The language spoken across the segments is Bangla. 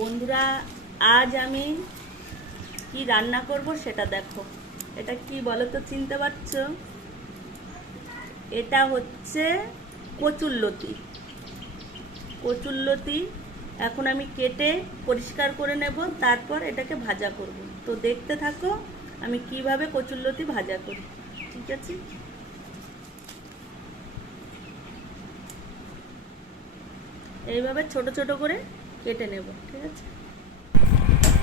বন্ধুরা, আজ আমি কি রান্না করব সেটা দেখো। এটা কি বলো তো, চিনতে পারছো? এটা হচ্ছে কচুরলতি। কচুরলতি এখন আমি কেটে পরিষ্কার করে নেব, তারপর এটাকে ভাজা করব। তো দেখতে থাকো আমি কিভাবে কচুরলতি ভাজা করি। ঠিক আছে, এইভাবে ছোট ছোট করে কেটে নেব। ঠিক আছে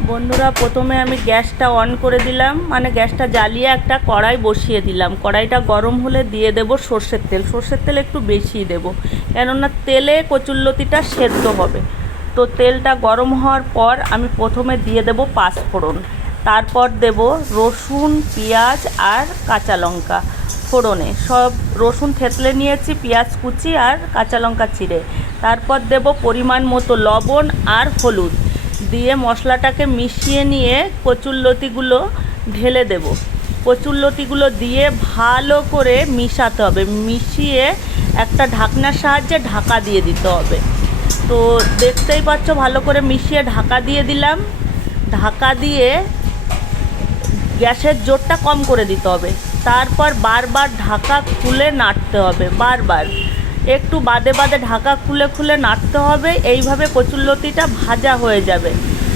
বন্ধুরা, প্রথমে আমি গ্যাসটা অন করে দিলাম, মানে গ্যাসটা জ্বালিয়ে একটা কড়াই বসিয়ে দিলাম। কড়াইটা গরম হলে দিয়ে দেব সর্ষের তেল। সর্ষের তেল একটু বেশি দেব, কেননা তেলে কচুরলতিটা সেদ্ধ হবে। তো তেলটা গরম হওয়ার পর আমি প্রথমে দিয়ে দেব পাঁচফোড়ন, তারপর দেব রসুন, পেঁয়াজ আর কাঁচা লঙ্কা ফোড়নে। সব রসুন থেতলে নিয়েছি, পেঁয়াজ কুচি আর কাঁচা লঙ্কা চিড়ে। তারপর দেব পরিমাণ মতো লবণ আর হলুদ দিয়ে মশলাটাকে মিশিয়ে নিয়ে কচুরলতিগুলো ঢেলে দেব। কচুরলতিগুলো দিয়ে ভালো করে মিশাতে হবে, মিশিয়ে একটা ঢাকনার সাহায্যে ঢাকা দিয়ে দিতে হবে। তো দেখতেই পাচ্ছ, ভালো করে মিশিয়ে ঢাকা দিয়ে দিলাম। ঢাকা দিয়ে গ্যাসের জোরটা কম করে দিতে হবে। তারপর বারবার ঢাকা খুলে নাড়তে হবে, বারবার একটু বাদে বাদে ঢাকা খুলে খুলে নাড়তে হবে। এইভাবে কচুরলতিটা ভাজা হয়ে যাবে,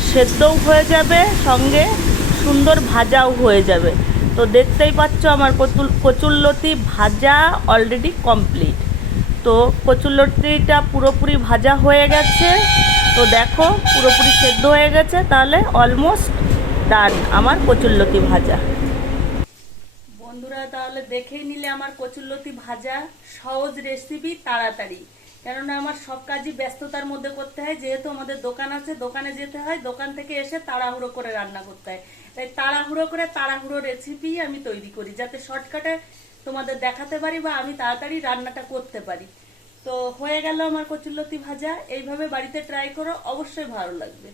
সেদ্ধও হয়ে যাবে, সঙ্গে সুন্দর ভাজাও হয়ে যাবে। তো দেখতেই পাচ্ছ আমার কচুরলতি ভাজা অলরেডি কমপ্লিট। তো কচুরলতিটা পুরোপুরি ভাজা হয়ে গেছে। তো দেখো পুরোপুরি সেদ্ধ হয়ে গেছে, তাহলে অলমোস্ট ডান আমার কচুরলতি ভাজা। বন্ধুরা, তাহলে দেখেই নিলে আমার কচুরলতি ভাজা সহজ রেসিপি, তাড়াতাড়ি। কেননা আমার সব কাজই ব্যস্ততার মধ্যে করতে হয়, যেহেতু আমাদের দোকান আছে, দোকানে যেতে হয়, দোকান থেকে এসে তাড়াহুড়ো করে রান্না করতে হয়। তাই তাড়াহুড়ো রেসিপি আমি তৈরি করি, যাতে শর্টকাটে তোমাদের দেখাতে পারি বা আমি তাড়াতাড়ি রান্নাটা করতে পারি। তো হয়ে গেল আমার কচুরলতি ভাজা। এইভাবে বাড়িতে ট্রাই করো, অবশ্যই ভালো লাগবে।